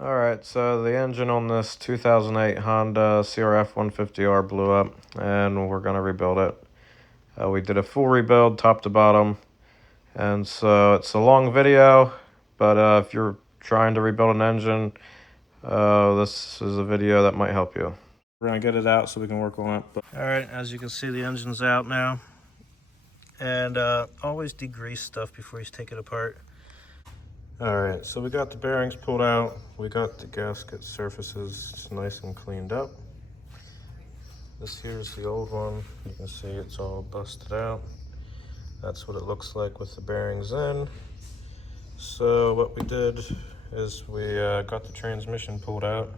Alright, so the engine on this 2008 Honda crf150r blew up, and we're going to rebuild it. We did a full rebuild, top to bottom, and so it's a long video, but if you're trying to rebuild an engine, this is a video that might help you. We're going to get it out so we can work on it. Alright, as you can see, the engine's out now, and always degrease stuff before you take it apart. Alright, so we got the bearings pulled out, we got the gasket surfaces nice and cleaned up. This here's the old one, you can see it's all busted out. That's what it looks like with the bearings in. So what we did is we got the transmission pulled out.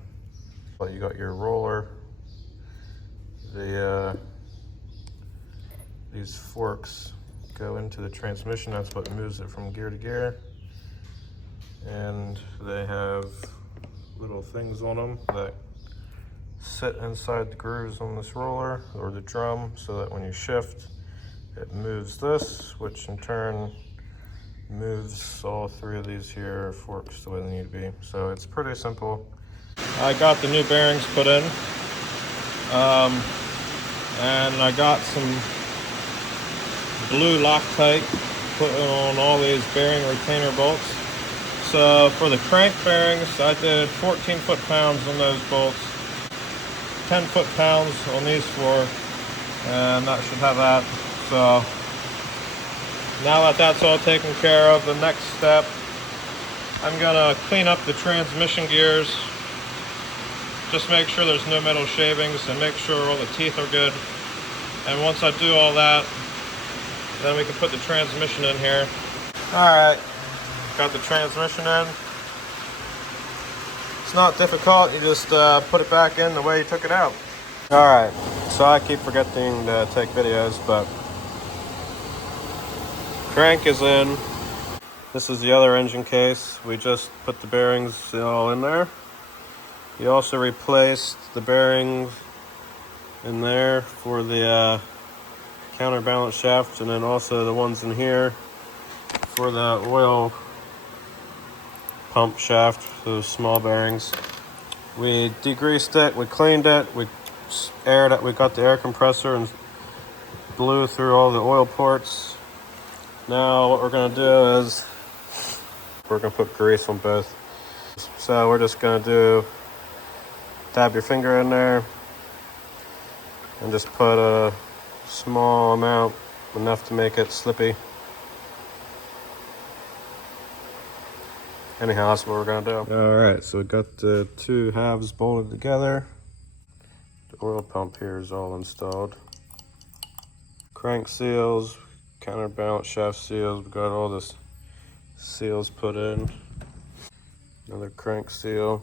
Well, you got your roller, these forks go into the transmission, that's what moves it from gear to gear. And they have little things on them that sit inside the grooves on this roller or the drum, so that when you shift it moves this, which in turn moves all three of these here forks the way they need to be. So it's pretty simple. I got the new bearings put in, and I got some blue Loctite put on all these bearing retainer bolts. So for the crank bearings, I did 14 foot-pounds on those bolts, 10 foot-pounds on these four, and that should have that. So now that that's all taken care of, the next step, I'm gonna clean up the transmission gears. Just make sure there's no metal shavings and make sure all the teeth are good. And once I do all that, then we can put the transmission in here. All right. Got the transmission in. It's not difficult, you just put it back in the way you took it out. Alright, so I keep forgetting to take videos, but crank is in. This is the other engine case. We just put the bearings all in there. You also replaced the bearings in there for the counterbalance shaft, and then also the ones in here for the oil pump shaft, those small bearings. We degreased it, we cleaned it, we aired it, we got the air compressor and blew through all the oil ports. Now what we're gonna do is we're gonna put grease on both. So we're just gonna dab your finger in there and just put a small amount, enough to make it slippy. Anyhow, that's what we're gonna do. Alright, so we got the two halves bolted together. The oil pump here is all installed. Crank seals, counterbalance shaft seals, we got all this seals put in. Another crank seal.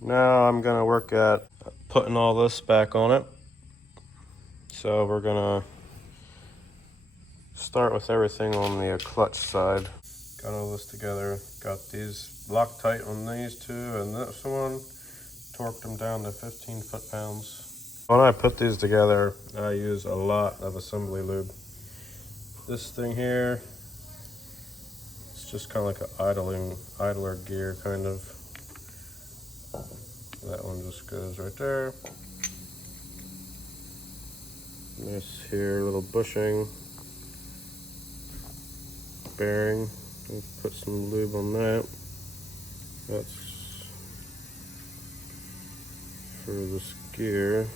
Now I'm gonna work at putting all this back on it. So we're gonna start with everything on the clutch side. Got all this together, got these Loctite on these two and this one, torqued them down to 15 foot-pounds. When I put these together, I use a lot of assembly lube. This thing here, it's just kind of like an idler gear kind of. That one just goes right there. Nice here, little bushing, bearing. We'll put some lube on that. That's for this gear.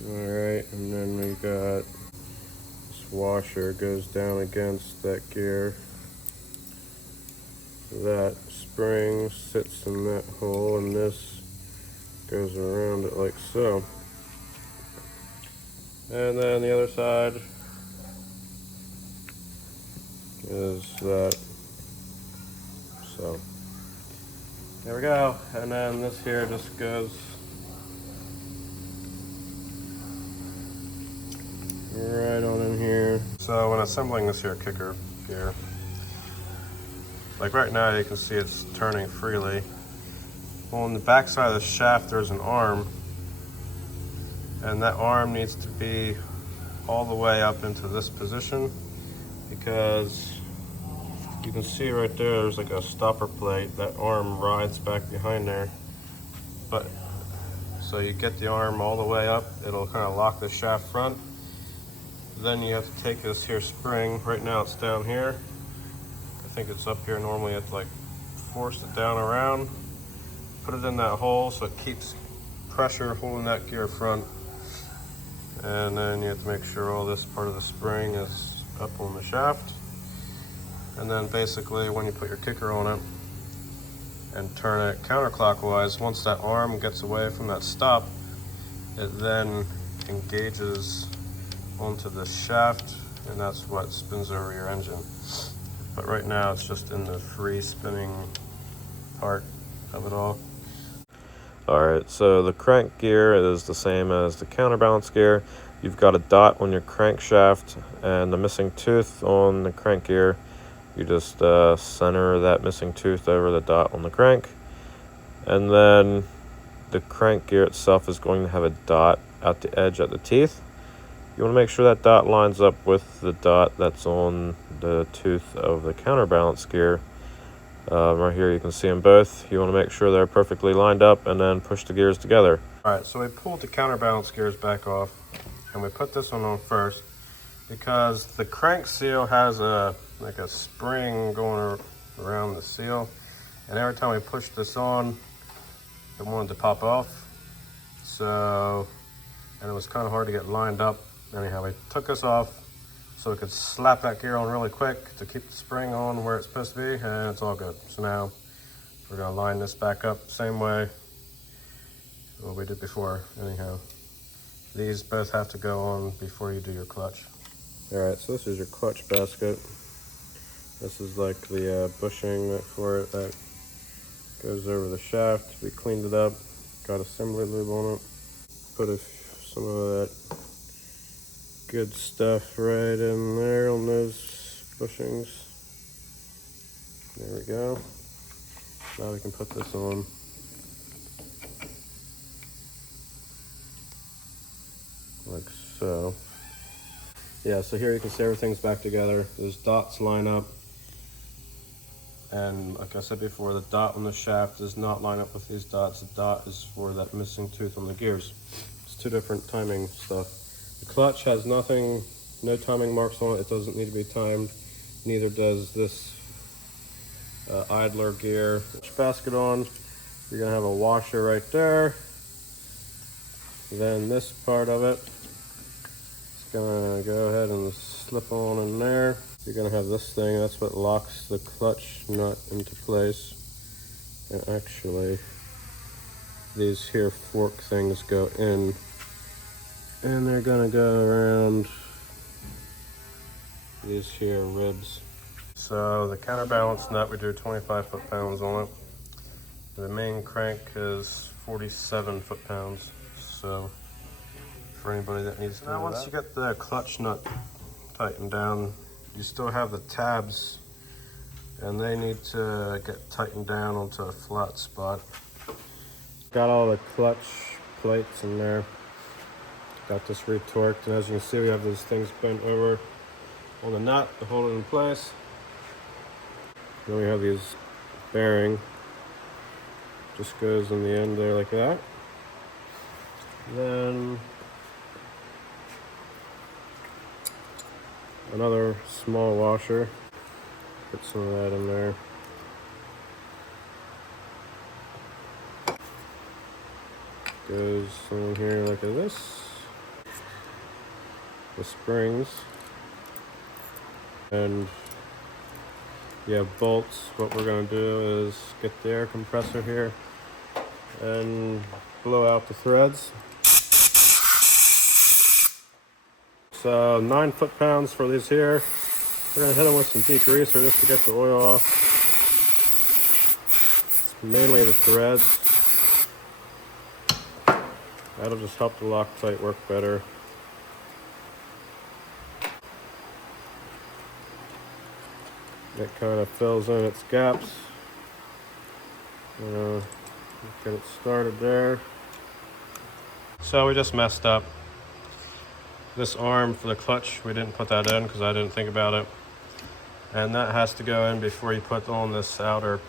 Alright, and then we got this washer goes down against that gear. That spring sits in that hole and this goes around it like so. And then the other side is that. So there we go. And then this here just goes right on in here. So when assembling this here kicker gear, like right now you can see it's turning freely. Well, on the back side of the shaft there's an arm, and that arm needs to be all the way up into this position, because You can see right there, there's like a stopper plate. That arm rides back behind there. But so you get the arm all the way up, it'll kind of lock the shaft front. Then you have to take this here spring. Right now it's down here. I think it's up here. Normally you have to like force it down around, put it in that hole so it keeps pressure holding that gear front. And then you have to make sure all this part of the spring is up on the shaft. And then basically when you put your kicker on it and turn it counterclockwise, once that arm gets away from that stop, it then engages onto the shaft, and that's what spins over your engine. But right now it's just in the free spinning part of it all. Alright, so the crank gear is the same as the counterbalance gear. You've got a dot on your crankshaft and the missing tooth on the crank gear. You just center that missing tooth over the dot on the crank. And then the crank gear itself is going to have a dot at the edge at the teeth. You want to make sure that dot lines up with the dot that's on the tooth of the counterbalance gear. Right here you can see them both. You want to make sure they're perfectly lined up and then push the gears together. Alright, so we pulled the counterbalance gears back off and we put this one on first because the crank seal has like a spring going around the seal, and every time we pushed this on it wanted to pop off, so, and it was kind of hard to get lined up. Anyhow, we took this off so we could slap that gear on really quick to keep the spring on where it's supposed to be, and it's all good. So now we're going to line this back up same way what we did before. Anyhow, these both have to go on before you do your clutch. Alright, so this is your clutch basket. This is like the bushing for it that goes over the shaft. We cleaned it up, got assembly lube on it, put some of that good stuff right in there on those bushings. There we go. Now we can put this on. Like so. Yeah, so here you can see everything's back together. Those dots line up. And like I said before, the dot on the shaft does not line up with these dots. The dot is for that missing tooth on the gears. It's two different timing stuff. The clutch has nothing, no timing marks on it. It doesn't need to be timed. Neither does this idler gear. Clutch basket on, you're gonna have a washer right there. Then this part of it, it's gonna go ahead and slip on in there. You're gonna have this thing, that's what locks the clutch nut into place. And actually, these here fork things go in, and they're gonna go around these here ribs. So the counterbalance nut, we do 25 foot-pounds on it. The main crank is 47 foot-pounds. So for anybody that needs to know that. Once you get the clutch nut tightened down, you still have the tabs, and they need to get tightened down onto a flat spot. Got all the clutch plates in there. Got this retorqued, and as you can see, we have these things bent over on the nut to hold it in place. Then we have these bearing, just goes in the end there like that. Then another small washer, put some of that in there. Goes in here like this. The springs. And yeah, bolts. What we're going to do is get the air compressor here and blow out the threads. So 9 foot-pounds for these here. We're going to hit them with some degreaser just to get the oil off. Mainly the threads. That'll just help the Loctite work better. It kind of fills in its gaps. Get it started there. So we just messed up. This arm for the clutch, we didn't put that in because I didn't think about it. And that has to go in before you put on this outer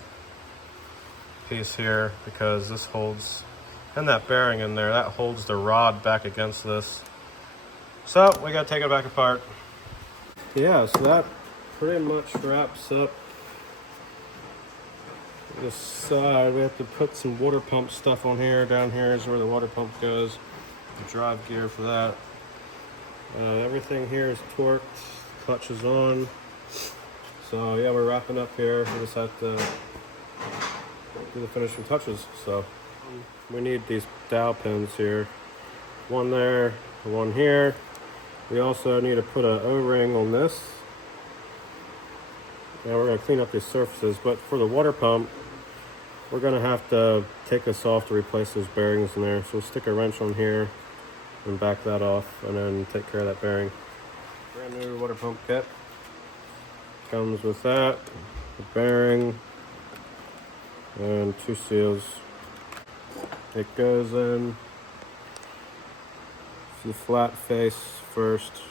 piece here, because this holds, and that bearing in there, that holds the rod back against this. So we gotta take it back apart. Yeah, so that pretty much wraps up this side. We have to put some water pump stuff on here. Down here is where the water pump goes. The drive gear for that. Everything here is torqued. Clutch is on. So yeah, we're wrapping up here. We just have to do the finishing touches. So we need these dowel pins here. One there, one here. We also need to put an O-ring on this. Now we're going to clean up these surfaces, but for the water pump, we're going to have to take this off to replace those bearings in there. So we'll stick a wrench on here and back that off, and then take care of that bearing. Brand new water pump kit. Comes with that, the bearing, and 2 seals. It goes in the flat face first.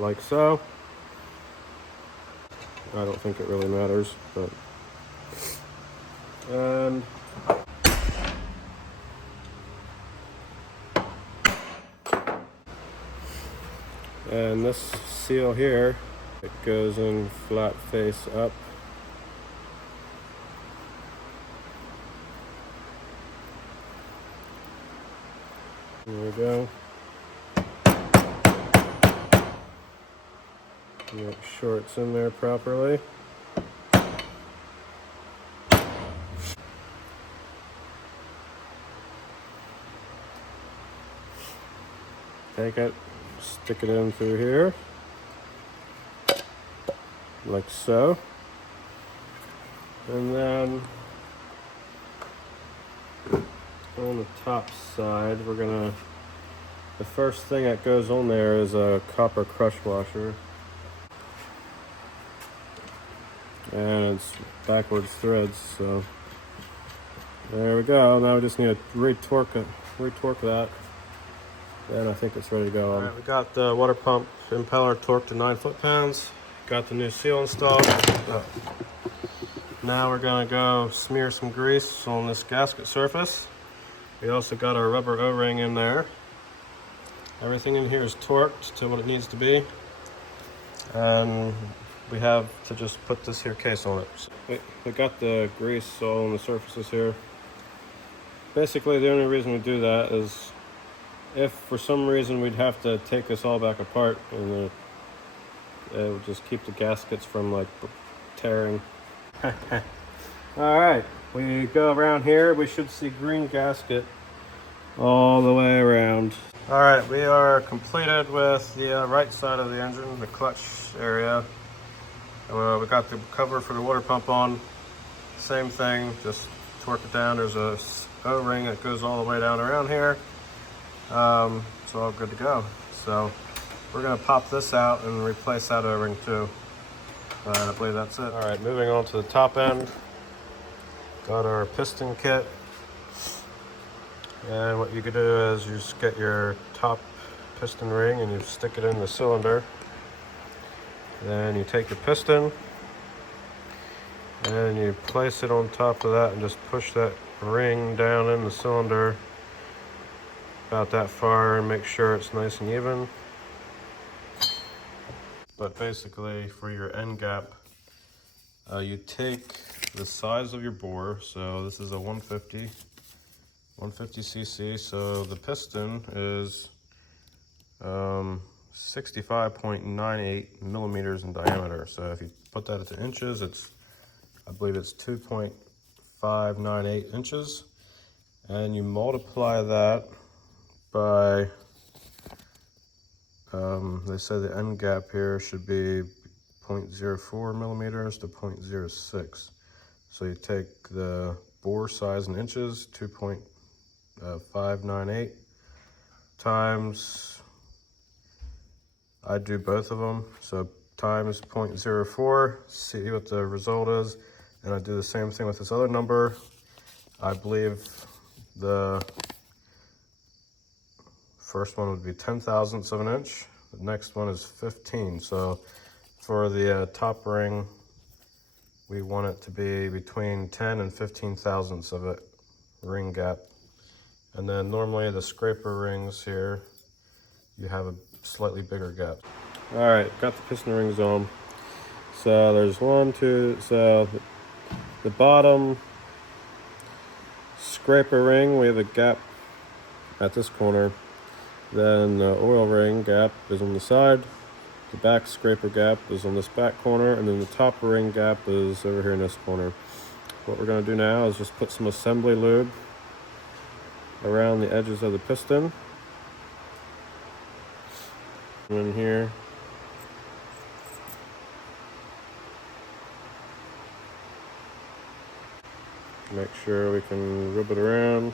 Like so. I don't think it really matters, but and this seal here, it goes in flat face up. There we go. Make sure it's in there properly. Take it, stick it in through here, like so. And then on the top side, we're gonna, the first thing that goes on there is a copper crush washer. And it's backwards threads, so there we go. Now we just need to retorque that. And I think it's ready to go. All right, we got the water pump impeller torqued to 9 foot-pounds. Got the new seal installed. Now we're gonna go smear some grease on this gasket surface. We also got our rubber O-ring in there. Everything in here is torqued to what it needs to be. And we have to just put this here case on it. So we got the grease all on the surfaces here. Basically, the only reason we do that is if for some reason we'd have to take this all back apart, and it would just keep the gaskets from like tearing. All right, we go around here, we should see green gasket all the way around. All right, we are completed with the right side of the engine, the clutch area. We got the cover for the water pump on. Same thing, just torque it down. There's a O-ring that goes all the way down around here. It's all good to go. So we're gonna pop this out and replace that O-ring too. I believe that's it. All right, moving on to the top end. Got our piston kit. And what you could do is you just get your top piston ring and you stick it in the cylinder. Then you take your piston and you place it on top of that and just push that ring down in the cylinder about that far and make sure it's nice and even. But basically, for your end gap, you take the size of your bore. So this is a 150 cc. So the piston is 65.98 millimeters in diameter. So if you put that into inches, I believe it's 2.598 inches. And you multiply that by, they say the end gap here should be 0.04 millimeters to 0.06. So you take the bore size in inches, 2.598 times, I do both of them, so times 0.04, see what the result is. And I do the same thing with this other number. I believe the first one would be 10/1000ths of an inch. The next one is 15. So for the top ring, we want it to be between 10 and 15 thousandths of a ring gap. And then normally the scraper rings here, you have a slightly bigger gap. All right, got the piston rings on. So there's 1, 2, so the bottom scraper ring, we have a gap at this corner. Then the oil ring gap is on the side. The back scraper gap is on this back corner, and then the top ring gap is over here in this corner. What we're going to do now is just put some assembly lube around the edges of the piston. In here. Make sure we can rub it around.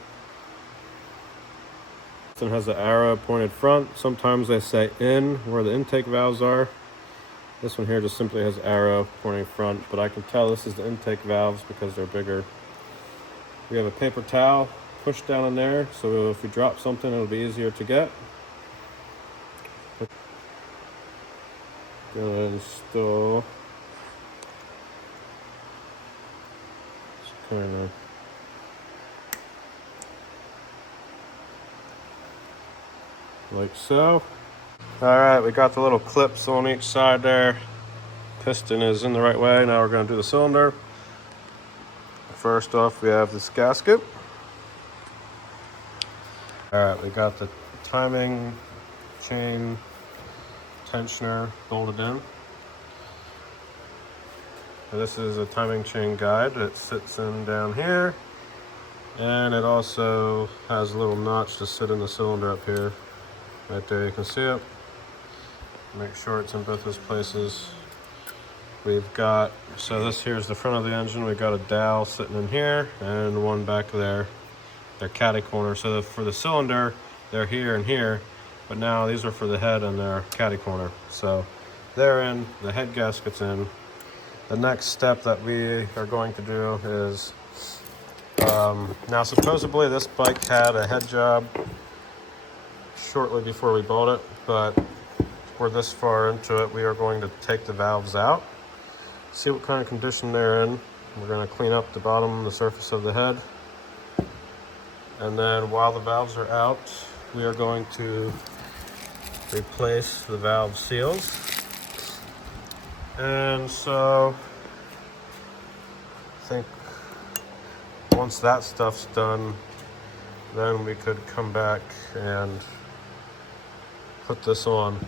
This one has an arrow pointed front. Sometimes they say in where the intake valves are. This one here just simply has arrow pointing front, but I can tell this is the intake valves because they're bigger. We have a paper towel pushed down in there, so if we drop something, it'll be easier to get. Gonna install kind of like so. All right, we got the little clips on each side there. Piston is in the right way. Now we're going to do the cylinder. First off, we have this gasket. All right, we got the timing chain tensioner bolted in. So this is a timing chain guide that sits in down here, and it also has a little notch to sit in the cylinder up here. Right there, you can see it. Make sure it's in both those places. We've got, so this here is the front of the engine. We've got a dowel sitting in here and one back there. They're catty corner. So for the cylinder, they're here and here, but now these are for the head and they're catty corner. So they're in, the head gasket's in. The next step that we are going to do is, now supposedly this bike had a head job shortly before we bought it, but we're this far into it, we are going to take the valves out, see what kind of condition they're in. We're going to clean up the bottom, the surface of the head, and then while the valves are out, we are going to replace the valve seals. And so I think once that stuff's done, then we could come back and put this on.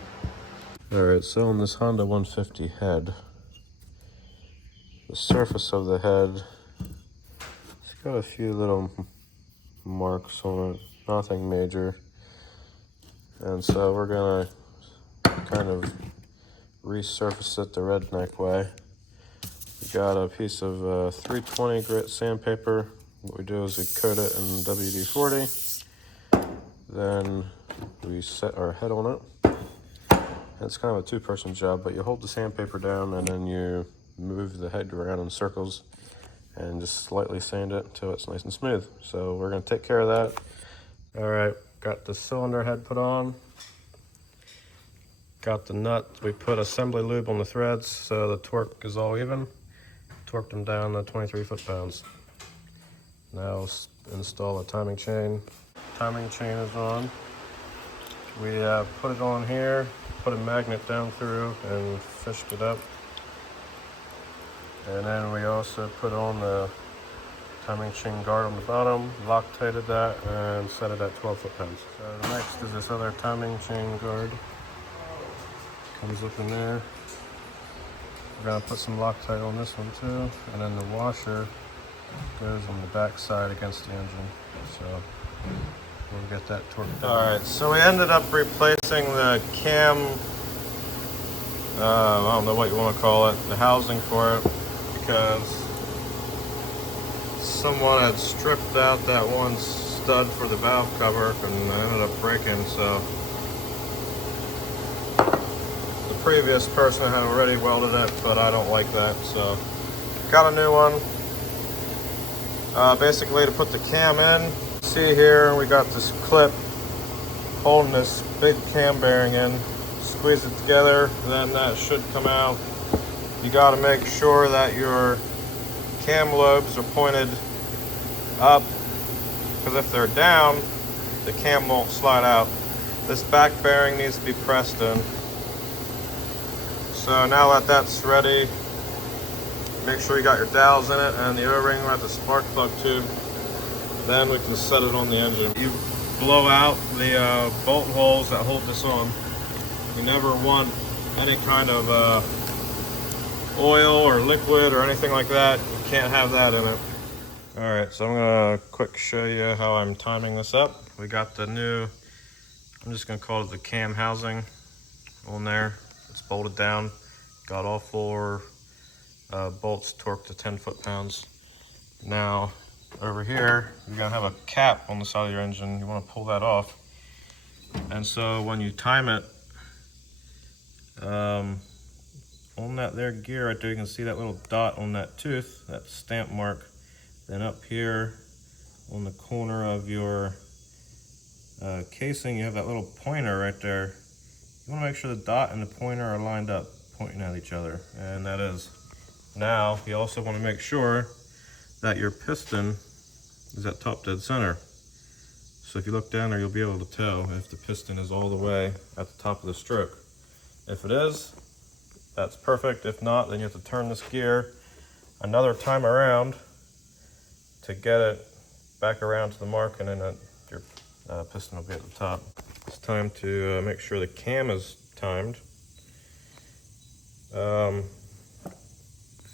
All right, so on this Honda 150 head, the surface of the head, it's got a few little marks on it, nothing major. And so we're gonna kind of resurface it the redneck way. We got a piece of 320 grit sandpaper. What we do is we coat it in WD-40. Then we set our head on it. It's kind of a two-person job, but you hold the sandpaper down and then you move the head around in circles and just slightly sand it until it's nice and smooth. So we're going to take care of that. All right, got the cylinder head put on. Got the nut. We put assembly lube on the threads so the torque is all even. Torqued them down to 23 foot-pounds. Now install a timing chain. Timing chain is on. We put it on here, put a magnet down through and fished it up. And then we also put on the timing chain guard on the bottom, Loctited that, and set it at 12 foot-pounds. So next is this other timing chain guard. Comes up in there. We're gonna put some Loctite on this one too, and then the washer goes on the back side against the engine. So we'll get that torqued. All right, so we ended up replacing the cam, I don't know what you want to call it, the housing for it, because someone had stripped out that one stud for the valve cover and I ended up breaking, so the previous person had already welded it, but I don't like that, so got a new one. Basically to put the cam in, see here we got this clip holding this big cam bearing in. Squeeze it together, then that should come out. You got to make sure that your cam lobes are pointed up, because if they're down, the cam won't slide out. This back bearing needs to be pressed in. So now that that's ready, make sure you got your dowels in it and the O-ring with the spark plug tube. Then we can set it on the engine. You blow out the bolt holes that hold this on. You never want any kind of oil or liquid or anything like that. You can't have that in it. All right, so I'm gonna quick show you how I'm timing this up. We got the new, I'm just gonna call it the cam housing on there. It's bolted down. Got all 4 bolts torqued to 10 foot-pounds. Now, over here, you're gonna have a cap on the side of your engine. You wanna pull that off. And so when you time it, on that there gear right there, you can see that little dot on that tooth, that stamp mark. Then up here on the corner of your casing, you have that little pointer right there. You want to make sure the dot and the pointer are lined up, pointing at each other, and that is. Now, you also want to make sure that your piston is at top dead center. So if you look down there, you'll be able to tell if the piston is all the way at the top of the stroke. If it is, that's perfect. If not, then you have to turn this gear another time around to get it back around to the mark, and then your piston will be at the top. It's time to make sure the cam is timed.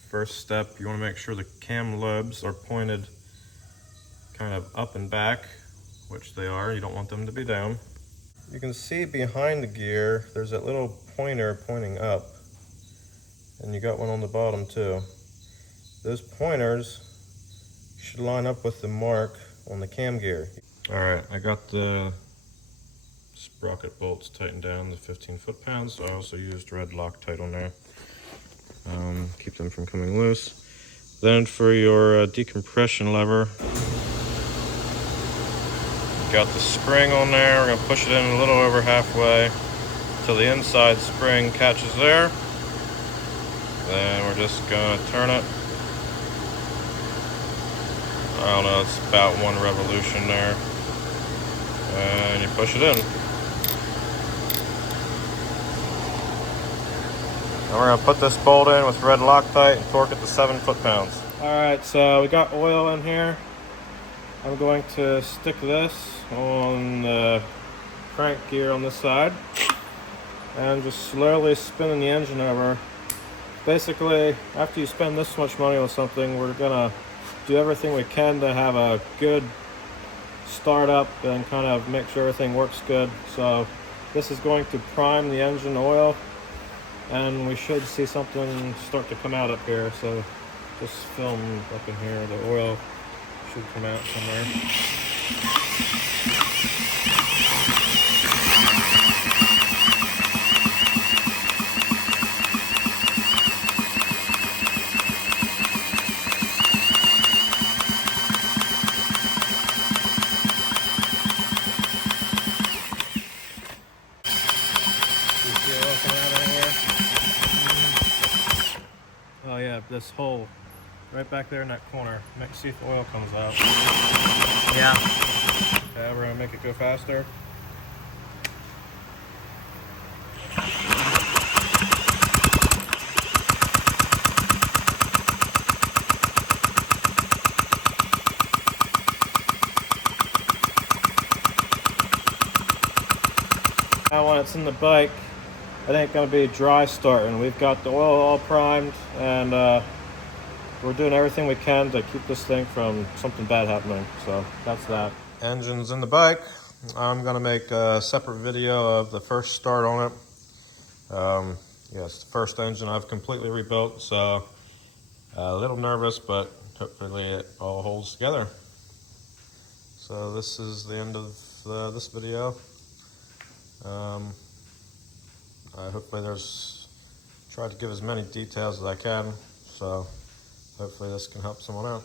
First step, you want to make sure the cam lobes are pointed kind of up and back, which they are. You don't want them to be down. You can see behind the gear, there's that little pointer pointing up, and you got one on the bottom too. Those pointers should line up with the mark on the cam gear. All right, I got the sprocket bolts tightened down to 15 foot-pounds. I also used red Loctite on there. Keep them from coming loose. Then for your decompression lever, got the spring on there. We're gonna push it in a little over halfway till the inside spring catches there. Then we're just gonna turn it. I don't know, it's about 1 revolution there. And you push it in. And we're gonna put this bolt in with red Loctite and torque it to 7 foot-pounds. All right, so we got oil in here. I'm going to stick this on the crank gear on this side and just slowly spinning the engine over. Basically, after you spend this much money on something, we're gonna do everything we can to have a good startup and kind of make sure everything works good. So this is going to prime the engine oil, and we should see something start to come out up here. So just film up in here. The oil should come out somewhere. Oh yeah, this hole right back there in that corner. See if the oil comes out. Yeah. Okay, we're gonna make it go faster. Now when it's in the bike, it ain't gonna be dry starting. We've got the oil all primed, and we're doing everything we can to keep this thing from something bad happening. So that's that. Engine's in the bike. I'm gonna make a separate video of the first start on it. Yes, the first engine I've completely rebuilt, so a little nervous, but hopefully it all holds together. So this is the end of this video. Hopefully tried to give as many details as I can, so hopefully this can help someone out.